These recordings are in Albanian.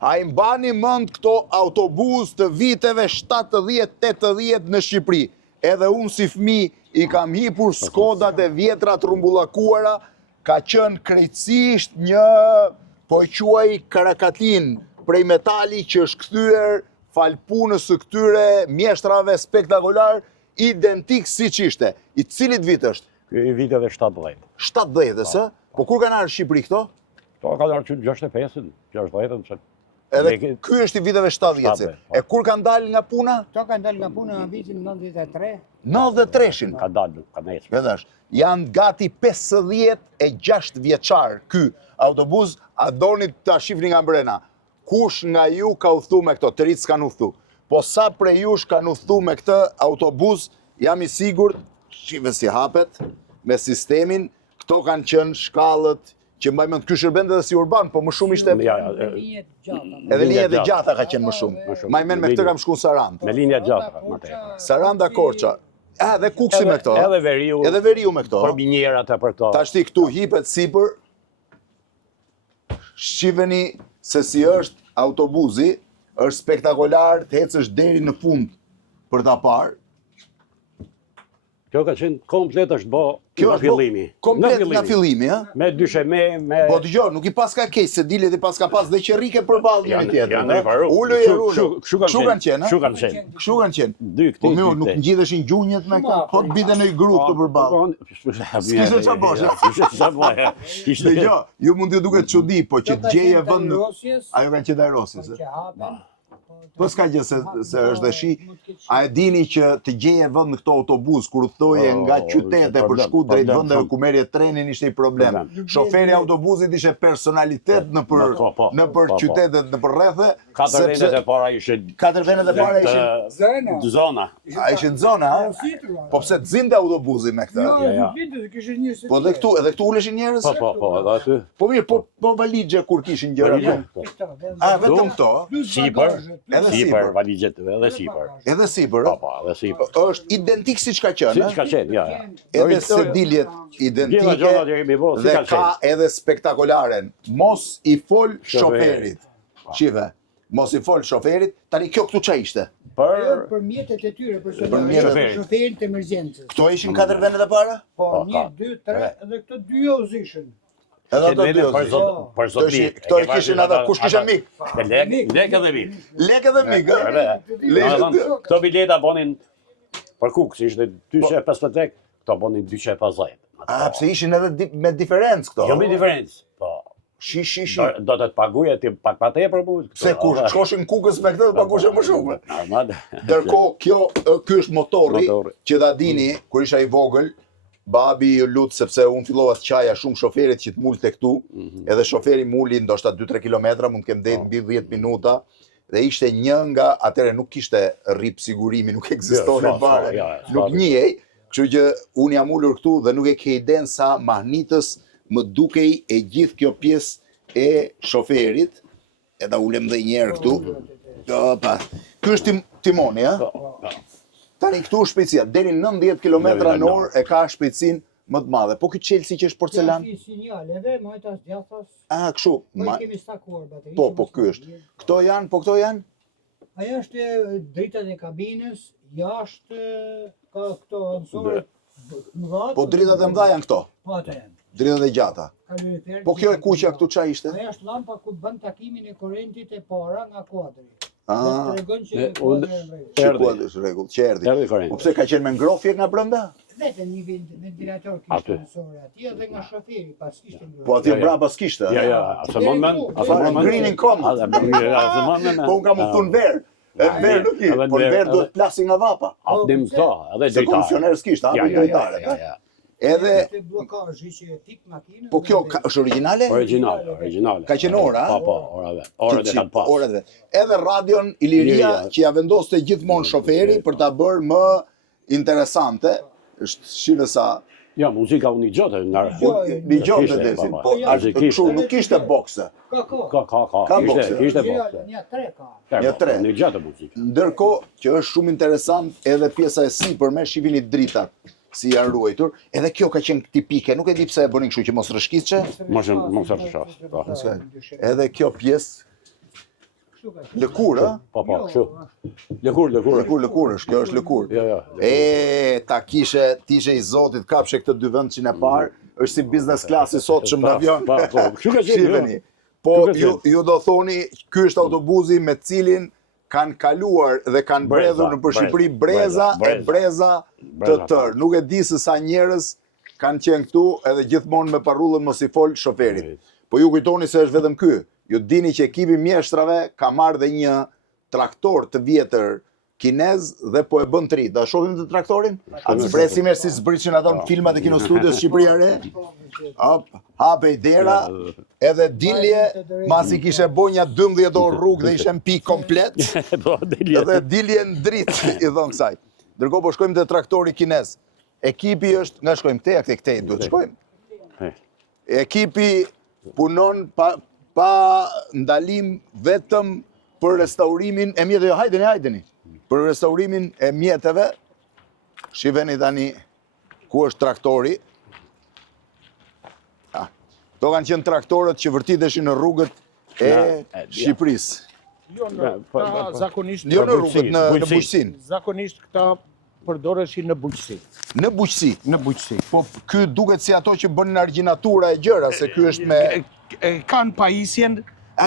A i mbani mend këto autobus të viteve 70-80 në Shqipëri. Edhe unë si fëmi i kam hipur Skodat e vjetra trumbullakuara, ka qenë krejtësisht një, po e quaj karakatin, prej metali që është kthyer fal punës së këtyre mjeshtrave spektakolar, identik si që ishte. I cilit vit është? I viteve 70. 70, ëh? Po kur kanë ardhur në Shqipëri këto? To kanë ardhur 65-ën, 60-ën, që... Edhe ky është i viteve 70. E kur kanë dalë nga puna? Këto kanë dalë nga puna në vitin 93. 93-shin. Ka dalë, ka necë. Vedash, janë gati 56 vjeçar ky autobus, a doni ta shihni nga mbrena. Kush nga ju ka udhëtu me këto? Të rit s'kan udhëtu. Po sa prej jush kanë udhëtu me këtë autobus, jam i sigurt, shive si hapet, me sistemin, këto kanë qenë shkallët që mbaj mend ky shërbente edhe si urban, po më shumë ishte edhe linjat e gjata ka qenë më shumë. Mbaj mend me këtë kam shku në Sarandë. Me linja gjata, më tej. Saranda Korça. Edhe Kuksi me këto. Edhe Veriu. Edhe Veriu me këto. Për binjerat e për këto. Tashti këtu hipet sipër. Shiheni se si është autobusi, është spektakolar, të ecësh deri në fund për ta parë. Kjo ka qenë komplet është bo nga fillimi. Komplet nga fillimi, ha? Me dysheme, me... Po dëgjoj, nuk i paska keq se dilet i paska pas dhe qerrike përballë njëri tjetrit. Janë varu. Ulo e rulo. Kështu kanë qenë, Kështu kanë qenë. Kështu kanë qenë. Dy Po këti. më nuk ngjidheshin gjunjët me këta. Po të bite në grup të përballë. S'kishte çfarë bosh. Ishte Dëgjoj, ju mund t'ju duket çudi, po që të gjeje vend. Ajo kanë qenë Rosjes, Po s'ka gjë se është dhe shi. A e dini që të gjeje vend në këto autobus kur udhtoje nga qytete për shku drejt vendeve ku merrje trenin ishte i problem. Shoferi i autobusit ishte personalitet në për qytetet në për rrethe. 4 vendet e para ishin 4 vendet e para ishin zona. A ishin zona, ha? Po pse të zinte autobusi me këtë? Po edhe këtu uleshin njerëz? Po, edhe aty. Po mirë, po valixhe kur kishin gjëra. A vetëm këto? Sipër. Edhe sipër, valigjet edhe sipër. Edhe sipër, Po, edhe sipër. është identik siç ka qenë. Siç ka qenë, ja. Edhe sediljet identike dhe ka edhe spektakolaren. Mos i fol shoferit. Shive, mos i fol shoferit. Tani kjo këtu ç'a ishte? Për mjetet e tyre, për shoferin të emergjencës. Këto ishin 4 vendet e para? Po, 1, 2, 3, edhe këto 2 ozishën. Edhe ato dy për zotëri. Këto e kishin ata, kush kisha mik? Lek edhe mik. Lek edhe mik, ë? Këto bileta bonin për kuk, si ishte 250 lek, këto bonin 250. A, pse ishin edhe me diferencë këto? Jo me diferencë, po. Shi. Do të të paguja ti pak pa tepër për Se kur shkoshin kukës me këtë, të pagushe më shumë. Normal. Ndërkohë, ky është motori që ta dini, kur isha i vogël, babi ju lut sepse unë fillova të qaja shumë shoferit që të multe këtu, edhe shoferi muli ndoshta 2-3 kilometra, mund të kem deri mbi 10 minuta, dhe ishte një nga, atëre nuk kishte rrip sigurimi, nuk ekzistonte fare, nuk njihej, kështu që unë jam ulur këtu dhe nuk e ke iden sa mahnitës më dukej e gjithë kjo pjesë e shoferit, edhe ulem dhe njerë këtu. Ky është timoni, ha? Tani këtu është shpejtësia, deri 90 km/h e ka shpejtësinë më të madhe. Po ky Chelsea që është porcelan? Janë sinjaleve, majtas djathas. Ah, kështu. Po i kemi stakuar bateri. Po ky është. Këto janë? Ajo është dritat e kabinës, jashtë ka këto ansore. Po dritat e mëdha janë këto. Po ato janë. Dritat e gjata. Po kjo e kuqja këtu ç'a ishte? Ajo është lampa ku bën takimin e korrentit e para nga kuadri. Ah, tregon që kuadri është rregull, që erdhi. Po pse ka qenë me ngrohje nga brenda? Vetëm një ventilator kishte ansore aty edhe nga shoferi pas kishte ngrohje. Po aty brapa s'kishte. Ja, atë moment. Greening common. Po unë kam udhëtuar verë. Verë nuk i, por verë do të plasi nga vapa. Atim këto, edhe Se komisioner s'kishte, hapin drejtare. Edhe po kjo është origjinale? Origjinale. Ka qenë ora? Po, orave. Orat e kanë pas. Orave. Edhe radion Iliria që ja vendoste gjithmonë shoferi për ta bërë më interesante. Është shive sa Ja, muzika unë i gjote. I gjote desin. Po, kështu nuk kishte bokse. Ka bokse. Ishte bokse. Një 3 ka. Një 3. Unë i gjote muzika. Ndërkohë që është shumë interesant edhe pjesa e sipërme, shihni dritat si janë ruajtur. Edhe kjo ka qenë tipike, nuk e di pse e bënin kështu që mos rrëshqitçe. Mos rrëshqas. Edhe kjo pjesë kështu ka. Lëkur, ë? Po, kështu. Lëkur. Lëkur është, kjo është lëkur. Jo. Ta tishe i Zotit, kapshe këtë dy vend që në parë, është si business class i sot që më në avion. Po, kështu ka qenë. Shifeni. Po, ju do thoni, ky është autobusi me cilin kanë kaluar dhe kanë bredhur në për Shqipëri breza të tërë. Nuk e di se sa njerëz kanë qenë këtu edhe gjithmonë me parrullën mos i fol shoferit. Po ju kujtoni se është vetëm ky. Ju dini që ekipi mjeshtrave ka marrë dhe një traktor të vjetër kinez dhe po e bën të ri. Da shohim të traktorin? Atë presim si zbriqin ato në filmat e Kino Studios Shqipëria Re. Hape i dera, edhe dilje, masi kishe bonja 12 orë rrugë dhe ishem pi komplet, edhe dilje në dritë, i thonë kësaj. Ndërkohë po shkojmë të traktori kinez. Ekipi është, nga shkojmë këtej, duhet shkojmë. Ekipi punon pa ndalim vetëm për restaurimin e mjetëve, hajdeni. Për restaurimin e mjetëve, shiveni tani ku është traktori. To kanë qenë traktorët që vërtiteshin në rrugët e Shqipërisë. Jo në rrugët në bujqësin. Zakonisht këta përdoreshin në bujqësi. Në bujqësi? Në bujqësi. Po ky duket si ato që bën në argjinatura e gjëra, se ky është me... Kanë pajisjen...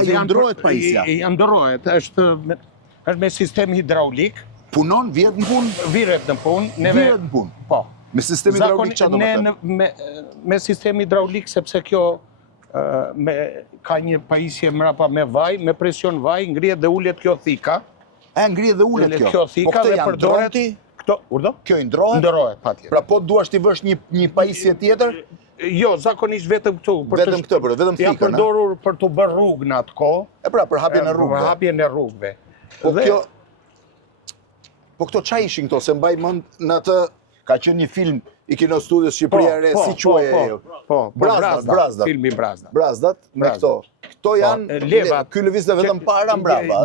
ju ndrohet pajisja? Ndrohet, është me sistem hidraulik. Punon, vjet në punë? Viret në punë. Vjet në punë? Po. Me sistem hidraulik që do me thëmë? Me sistem hidraulik, sepse kjo ka një pajisje mrapa me vaj, me presion vaj, ngrihet dhe ullet kjo thika. Ngrihet dhe ullet kjo? Kjo thika dhe përdoret... Kjo i ndrohet? Ndrohet, patjetër. Pra po duash t'i vësh një pajisje tjetër? Jo, zakonisht vetëm këtu. Vetëm këtë, vetëm thika, ja përdorur për të bërë rrugë në atë kohë. Pra, për hapjen e rrugëve. Për hapjen e rrugëve. Po këto qa ishin këto, se mbaj mënd në të... Ka qenë një film i Kino Studios Shqipëria Re, si quaj e jo? Brazdat. Filmi Brazdat. Brazdat, me këto. Këto janë... Ky lëviz dhe vetëm para mbrapa.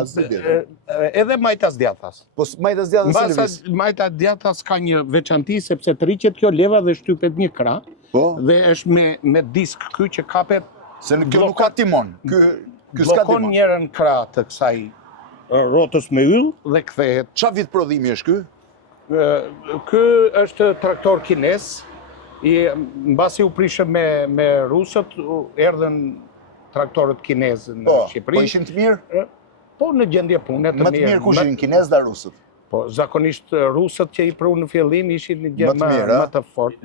Edhe majtas djathas. Po majtas djathas si lëviz? Majtas djathas ka një veçanti, sepse të rriqet kjo leva dhe shtypet një krah. Dhe është me disk ky që kapet... Se kjo nuk ka timon. Blokon njërën krah të kësaj rrotës me yll dhe kthehet. Qa vit prodhimi është ky? Ky është traktor kinez, mbasi u prishëm me rusët, erdhen traktorët kinez në Shqipëri. Po ishin të mirë? Po në gjendje pune të mirë. Më të mirë kush ishin, kinez dhe rusët? Po, zakonisht rusët që i pru në fillim ishin një gjendje më të fort.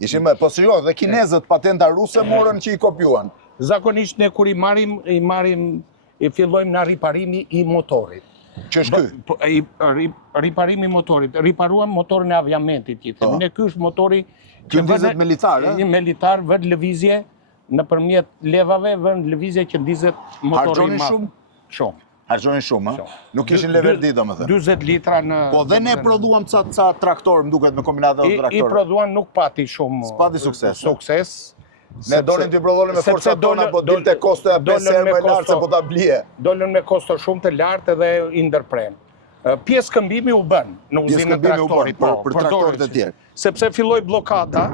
Ishin më, po së dhe kinezët patenta ruse morën që i kopjuan? Zakonisht ne kur i fillojmë në riparimi i motorit. Që është ky? Riparimi motorit. Riparuam motorin e aviamentit, që themi. Ne ky është motori... Ky ndizet me litar, Një me litar, vën lëvizje, në përmjet levave, vën lëvizje që ndizet motori ma... Hargjonin shumë? Shumë. Hargjonin shumë, ha? Nuk ishin leverdi, do më thënë. 20 litra në... Po dhe ne prodhuam ca traktor, më duket, me kombinatët e traktorë. I prodhuam nuk pati shumë... S'pati sukses. Sukses. Ne donin t'i prodhonin me forcat tona, po dilte kosto e 5 herë më lartë se po ta blije. Dolen me kosto shumë të lartë edhe i ndërprem. Pjesë këmbimi u bën në uzinën traktorit, për traktorit e tjerë. Sepse filloi blokada,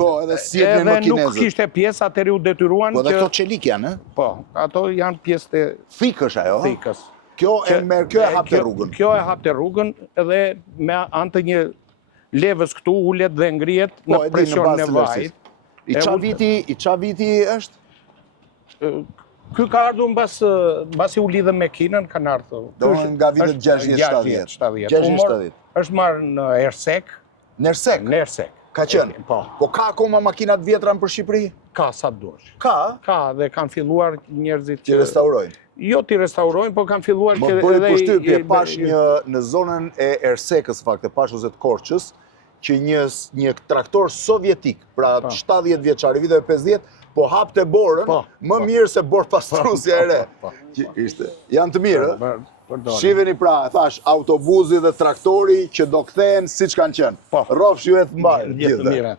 po edhe sjellnin më kinezët. Edhe nuk kishte pjesë, atëri u detyruan që... Po dhe këto çelik janë, e? Po, ato janë pjesë të... Thikësh ajo, ha? Thikës. Kjo e hapte rrugën. Kjo e hapte rrugën edhe me anë të një levës këtu ullet dhe ngrihet në presionin e vajit. I qa viti është? Ky ka ardhur mbasi u lidhën me Kinën, kanë ardhur. Do nga vitet 60-70. 60-70. Është marrë në Ersek. Në Ersek? Në Ersek. Ka qenë? Po ka akoma makinat vjetra në për Shqipëri? Ka sa dush. Ka? Ka dhe kanë filluar njerëzit që restaurojnë? Jo t'i restaurojnë, po kanë filluar që... Më bëri përshtypje, pash në zonën e Ersekës, fakte, pash ose të Korçës, që një traktor sovjetik, pra 70 vjeçari, viteve 50, po hapte borën, më mirë se borë pastrusja e re. Janë të mirë, shiveni pra, thash, autobusi dhe traktori që do kthehen si që kanë qenë. Rofsh ju e të mbarë. Gjithë të mire.